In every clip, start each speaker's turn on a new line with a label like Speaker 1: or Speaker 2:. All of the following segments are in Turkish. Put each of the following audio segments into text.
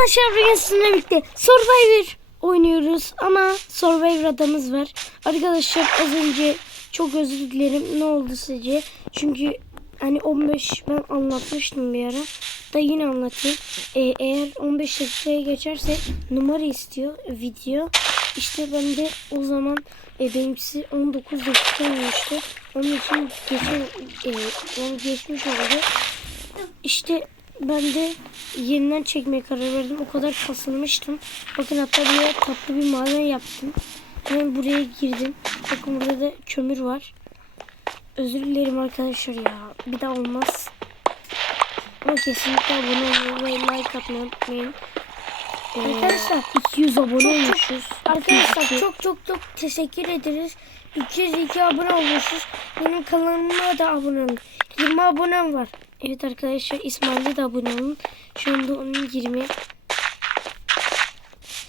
Speaker 1: Arkadaşlar bugün sizinle birlikte Survivor oynuyoruz ama Survivor adamız var. Arkadaşlar az önce çok özür dilerim. Ne oldu sizce? Çünkü hani 15 ben anlatmıştım bir ara. Da yine anlatayım. Ee, eğer 15 dakikaya geçerse numara istiyor video. İşte ben de o zaman e, benimkisi 19 dakika olmuştu. Onun için geçen, e, geçmiş oldu. İşte ben de yeniden çekmeye karar verdim. O kadar kasılmıştım. Bakın hatta bir yere tatlı bir maden yaptım. Hemen buraya girdim. Bakın burada da kömür var. Özür dilerim arkadaşlar ya. Bir daha olmaz. Ama kesinlikle abone olmayı ve like atmayı unutmayın. Ee,
Speaker 2: Arkadaşlar,
Speaker 1: 200 abone
Speaker 2: çok-
Speaker 1: olmuşuz.
Speaker 2: Arkadaşlar
Speaker 1: 202.
Speaker 2: çok çok çok teşekkür ederiz. 202 abone olmuşuz. Benim kanalıma da abone olun. 20 abonem var.
Speaker 1: Evet arkadaşlar İsmail'e de abone olun. Şu anda onun 20.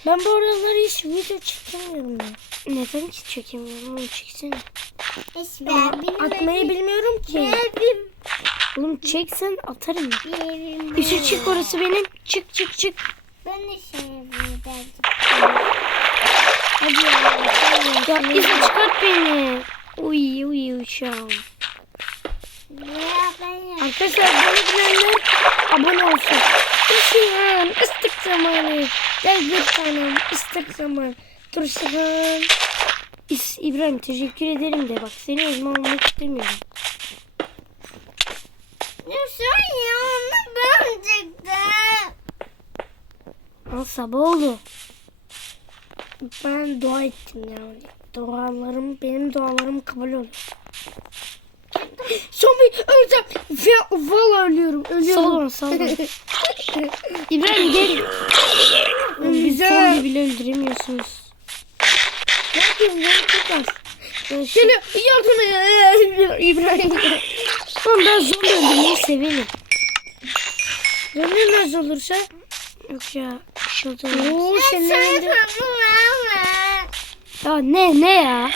Speaker 2: Ben bu aralar hiç video çekemiyorum ya.
Speaker 1: Neden ki çekemiyorum? Onu çeksene.
Speaker 2: Atmayı bilmiyorum ki.
Speaker 1: Oğlum çeksen atarım.
Speaker 3: Evim.
Speaker 1: Üçü çık orası benim. Çık çık çık.
Speaker 3: Ben de sevim derdim.
Speaker 2: Hadi ya.
Speaker 1: Ya İsa çıkart beni. Uy uy uşağım.
Speaker 2: Arkadaşlar bunu bilenler abone olsun. Turşuhan ıslık zamanı. Gel bir tanem ıslık zamanı. Turşuhan.
Speaker 1: İs İbrahim teşekkür ederim de bak seni elime almak istemiyorum.
Speaker 3: Sen ya onu ben çektim.
Speaker 1: Al sabah oldu.
Speaker 2: Ben dua ettim ya. Dualarım, benim dualarım kabul oluyor. Zombi öleceğim. Ve valla ölüyorum. Ölüyorum.
Speaker 1: Salon salon. İbrahim gel.
Speaker 2: Güzel.
Speaker 1: zombi bile öldüremiyorsunuz.
Speaker 2: Ne yapayım? Ben çok az. Geliyor. Yardım et. İbrahim.
Speaker 1: Oğlum ben zombi öldürmeyi severim.
Speaker 2: Nasıl olursa?
Speaker 1: Yok ya. Şurada.
Speaker 2: Oo senin
Speaker 3: Sen ama.
Speaker 1: Ya ne ne ya?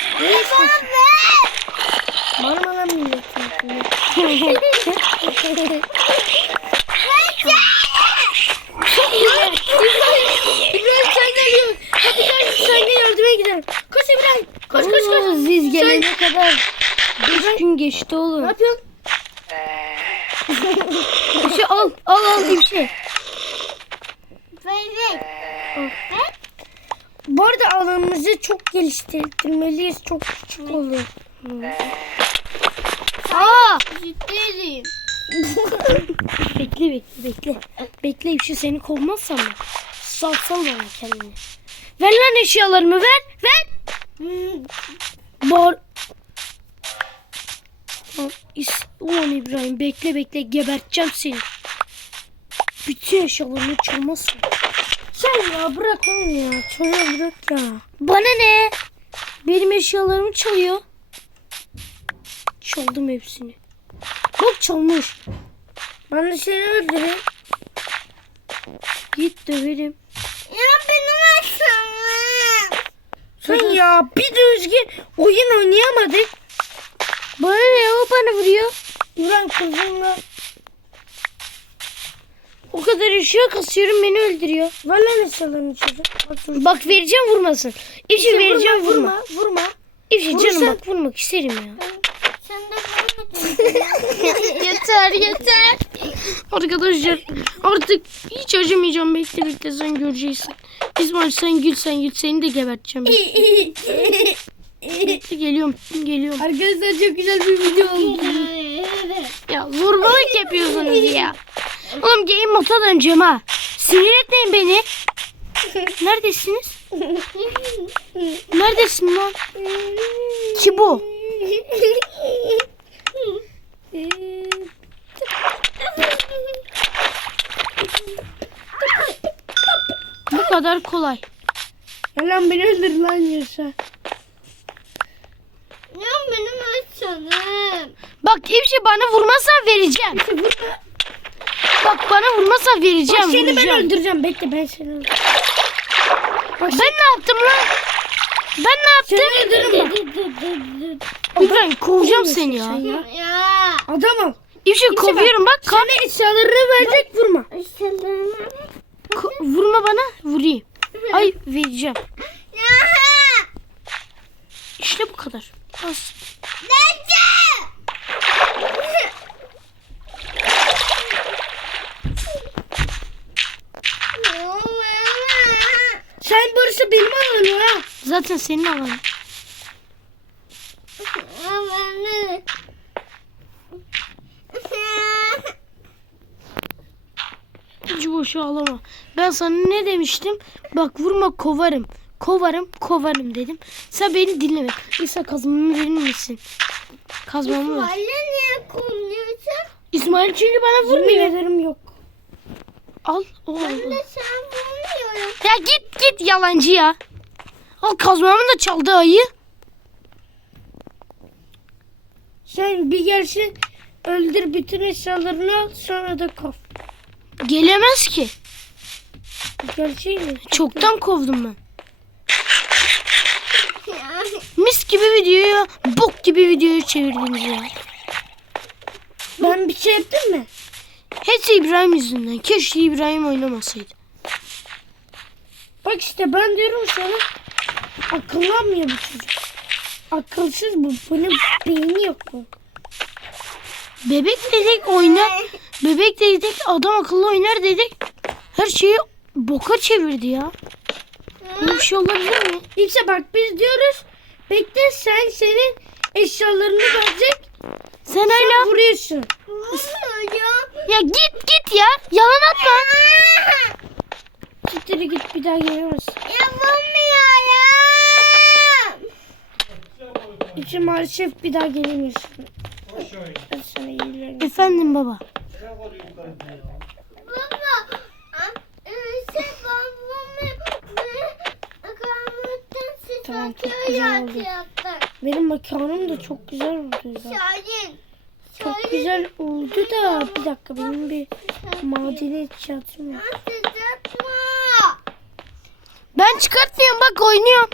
Speaker 2: Bağırma lan milletin. İbrahim sen geliyor. Hadi gel sen de yardıma gidelim. Koş İbrahim. Koş koş
Speaker 1: Oo,
Speaker 2: koş.
Speaker 1: Siz gelene kadar 5 gün geçti
Speaker 2: Ne
Speaker 1: oğlum.
Speaker 2: yapıyorsun?
Speaker 1: Bir şey al al al bir şey.
Speaker 2: Bu arada alanımızı çok geliştirmeliyiz. Çok küçük oluyor.
Speaker 1: Aa!
Speaker 3: Ciddiyim.
Speaker 1: Bekle bekle bekle. Bekle şey seni kovmazsam mı? Sal sal bana kendini. Ver lan eşyalarımı ver. Ver. Bağır. Ulan İbrahim bekle bekle geberteceğim seni. Bütün eşyalarını çalmazsın.
Speaker 2: Sen ya bırak onu ya. Çocuğu bırak ya.
Speaker 1: Bana ne? Benim eşyalarımı çalıyor. Çaldım hepsini. Bak çalmış.
Speaker 2: Ben de seni öldüreyim.
Speaker 1: Git döverim.
Speaker 3: Ya benim aşağım.
Speaker 2: Sen ya bir düzgün oyun oynayamadık.
Speaker 1: Bana ne o bana vuruyor.
Speaker 2: İbrahim kızınla.
Speaker 1: O kadar eşya kasıyorum beni öldürüyor.
Speaker 2: Ver lan eşyalarını çocuk. Bak
Speaker 1: vereceğim vurmasın. İfşi vereceğim vurma.
Speaker 2: vurma. Vurma.
Speaker 1: İfşi canım bak vurmak isterim ya.
Speaker 3: De vurmadın.
Speaker 1: yeter yeter. Arkadaşlar artık hiç acımayacağım. Bekle bekle sen göreceksin. İsmail sen gül sen gül seni de geberteceğim. Bekle geliyorum geliyorum.
Speaker 2: Arkadaşlar çok güzel bir video oldu.
Speaker 1: Ya zorbalık yapıyorsunuz ya. Oğlum game moda döneceğim ha. Sinir etmeyin beni. Neredesiniz? Neredesin lan? Ki bu? Bu kadar kolay.
Speaker 2: Lan beni öldür lan yaşa.
Speaker 3: Ya benim aşağım.
Speaker 1: Bak İpşi bana vurmazsan vereceğim. Bak bana vurmazsan vereceğim.
Speaker 2: Bak seni ben
Speaker 1: vuracağım.
Speaker 2: öldüreceğim. Bekle ben seni öldüreceğim.
Speaker 1: Ben ne yaptım lan? Ben ne yaptım?
Speaker 2: Seni öldürürüm bak.
Speaker 1: İbrahim kovacağım seni ya.
Speaker 2: Ya. Adamım.
Speaker 1: İpşi kovuyorum bak. Kan
Speaker 2: Sana eşyalarını verecek vurma.
Speaker 3: Aşağılarına.
Speaker 1: Ko- vurma bana vurayım. Ay vereceğim. İşte bu kadar. Az.
Speaker 3: Nece?
Speaker 2: Sen burası benim alanım ha.
Speaker 1: Zaten senin alanın. Alama. Ben sana ne demiştim? Bak vurma kovarım. Kovarım kovarım dedim. Sen beni dinlemedin. İsa kazmamı verir misin? Kazmamı ver.
Speaker 3: Anne niye kumluyorsun?
Speaker 1: İsmail çünkü bana
Speaker 2: Yemin
Speaker 1: vurmuyor.
Speaker 2: ederim yok.
Speaker 1: Al. O, al.
Speaker 3: Anne sen vurmuyorum.
Speaker 1: Ya git git yalancı ya. Al kazmamı da çaldı ayı.
Speaker 2: Sen bir gelsin öldür bütün eşyalarını al sonra da kov.
Speaker 1: Gelemez ki.
Speaker 2: Gerçeği mi?
Speaker 1: Çoktan kovdum ben. Mis gibi videoyu bok gibi videoyu çevirdiniz ya.
Speaker 2: Ben bir şey yaptım mı?
Speaker 1: Hepsi İbrahim yüzünden. Keşke İbrahim oynamasaydı.
Speaker 2: Bak işte ben diyorum sana akıllanmıyor bu çocuk. Akılsız bu. Bunun beyni yok bu.
Speaker 1: Bebek dedik oynar. Bebek dedik adam akıllı oynar dedik. Her şeyi boka çevirdi ya. Böyle bir şey olabilir mi?
Speaker 2: İşte bak biz diyoruz bekle sen senin eşyalarını verecek
Speaker 1: Sen hala
Speaker 2: vuruyorsun.
Speaker 1: Ya git git ya. Yalan atma.
Speaker 2: Siktir git bir daha gelemezsin.
Speaker 3: Ya vurmuyorum.
Speaker 2: İşte maalesef bir daha gelemiyorsun.
Speaker 1: Efendim baba.
Speaker 3: Baba. e, Sen babamı karanlıktan
Speaker 2: Tamam, çok güzel oldu. Benim mekanım da çok güzel oldu.
Speaker 3: Şahin.
Speaker 2: Çok güzel oldu da bir dakika benim bir.
Speaker 3: Ses atma.
Speaker 1: Ben çıkartmıyorum bak oynuyorum.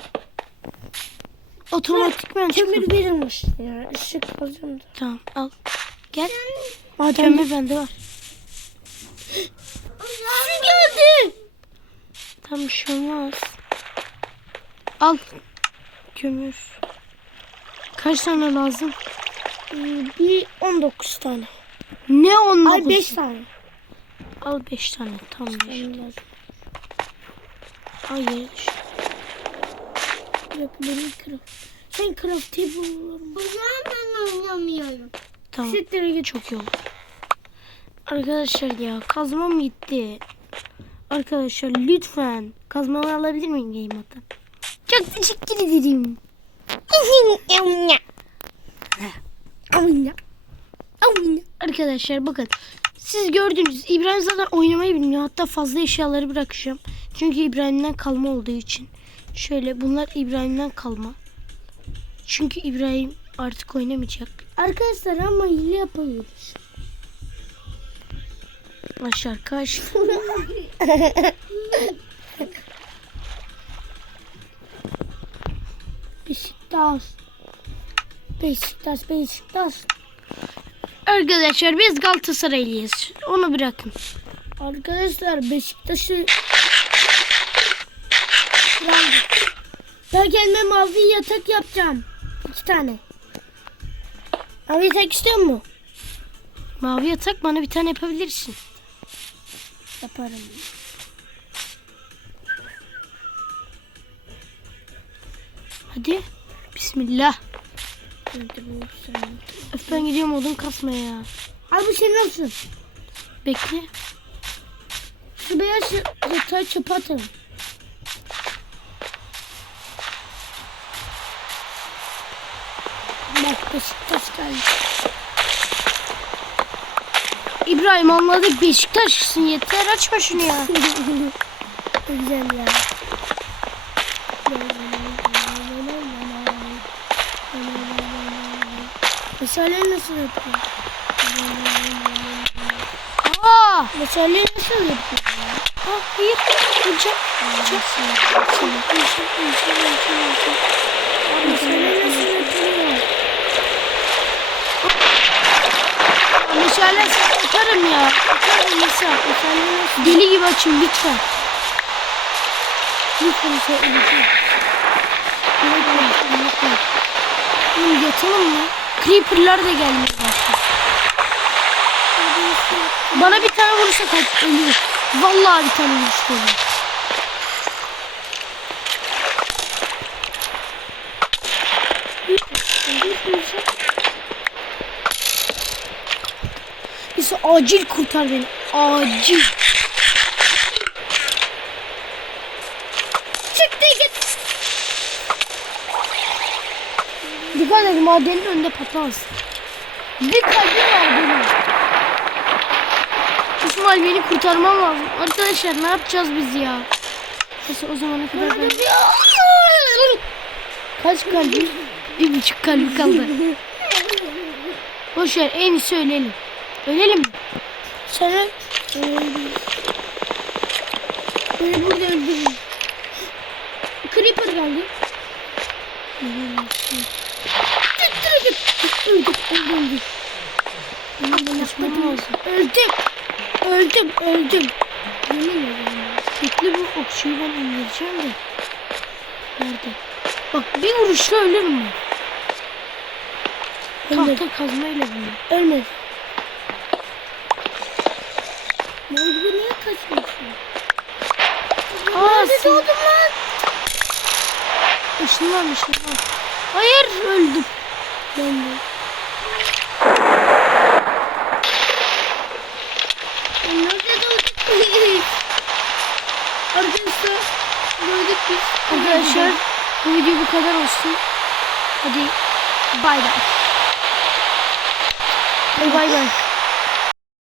Speaker 1: Otomatikman çıkıyor.
Speaker 2: Kömür verilmiş ya. Işık alacağım da.
Speaker 1: Tamam al. Gel.
Speaker 2: Madem
Speaker 1: Kömür bende var.
Speaker 3: Su geldi.
Speaker 1: Tam bir şey olmaz. Al. Kömür. Kaç tane lazım?
Speaker 2: bir 19 tane.
Speaker 1: Ne onunla
Speaker 2: Ay 5 tane.
Speaker 1: Al 5 tane. Tamam. Al yere düş.
Speaker 2: Yok benim craft. Sen craft table
Speaker 3: O zaman ben oynamıyorum.
Speaker 1: Tamam.
Speaker 2: Siktir git.
Speaker 1: Çok iyi oldu. Arkadaşlar ya kazmam gitti. Arkadaşlar lütfen kazmamı alabilir miyim game mode'dan? Çok teşekkür ederim. Arkadaşlar bakın. Siz gördünüz İbrahim zaten oynamayı bilmiyor. Hatta fazla eşyaları bırakacağım. Çünkü İbrahim'den kalma olduğu için. Şöyle bunlar İbrahim'den kalma. Çünkü İbrahim artık oynamayacak.
Speaker 2: Arkadaşlar ama hile yapıyoruz.
Speaker 1: Aşağı kaç.
Speaker 2: Beşiktaş. Beşiktaş, Beşiktaş.
Speaker 1: Arkadaşlar biz Galatasaraylıyız. Onu bırakın.
Speaker 2: Arkadaşlar Beşiktaş'ı Ben kendime mavi yatak yapacağım. İki tane. Mavi yatak istiyor mu?
Speaker 1: Mavi yatak bana bir tane yapabilirsin.
Speaker 2: Yaparım.
Speaker 1: Hadi. Bismillah. Öf ben gidiyorum odun kasmaya ya.
Speaker 2: Abi bu senin olsun.
Speaker 1: Bekle.
Speaker 2: Şu beyaz yatağı çöpe atalım. Bak Beşiktaş geldi.
Speaker 1: İbrahim anladık Beşiktaşlısın yeter açma şunu ya.
Speaker 2: Güzel ya. Mesale nasıl yapıyor?
Speaker 1: Aa!
Speaker 2: Mesale nasıl yapıyor?
Speaker 1: Aa, hayır. Vuracağım. Vuracağım.
Speaker 2: Mesale nasıl yapıyor?
Speaker 1: Meşale atarım ya. Atarım Nisa. Nasıl? Deli gibi açın lütfen. Lütfen Nisa lütfen. Lütfen. Lütfen. Oğlum yatalım mı? Creeper'lar da gelmeye başladı. Bana bir tane vurursa ölür. Vallahi bir tane vurursa ölür. Neyse acil kurtar beni. Acil. Çıktı git. Dikkat edin madenin önünde patlamaz. Bir kalbi var benim. İsmail beni kurtarmam lazım. Arkadaşlar ne yapacağız biz ya? Neyse o zamana kadar ben... Kaç kalbi? Bir buçuk kalbi kaldı. Boş ver en iyisi ölelim. Ölelim mi?
Speaker 2: Sana Beni burada öldürün.
Speaker 1: Creeper geldi.
Speaker 2: Öldüm.
Speaker 1: Kaçmam lazım.
Speaker 2: Öldüm. Öldüm, öldüm.
Speaker 1: Yemin ederim. Bekle bu okçuyu ben indireceğim de. Nerede? Bak bir vuruşla ben.
Speaker 2: Ölmedi.
Speaker 1: Tahta kazmayla bunu.
Speaker 2: Ölmedi. Ne oldu bu niye kaçmıyorsun?
Speaker 1: Sen-
Speaker 2: doğdum lan?
Speaker 1: Işınlan ışınlan. Hayır öldüm.
Speaker 2: Ben de. Ben nerede doğdum? Arkadaşlar gördük biz.
Speaker 1: Arkadaşlar bu video bu kadar olsun. Hadi bay bay. Hadi bay bay.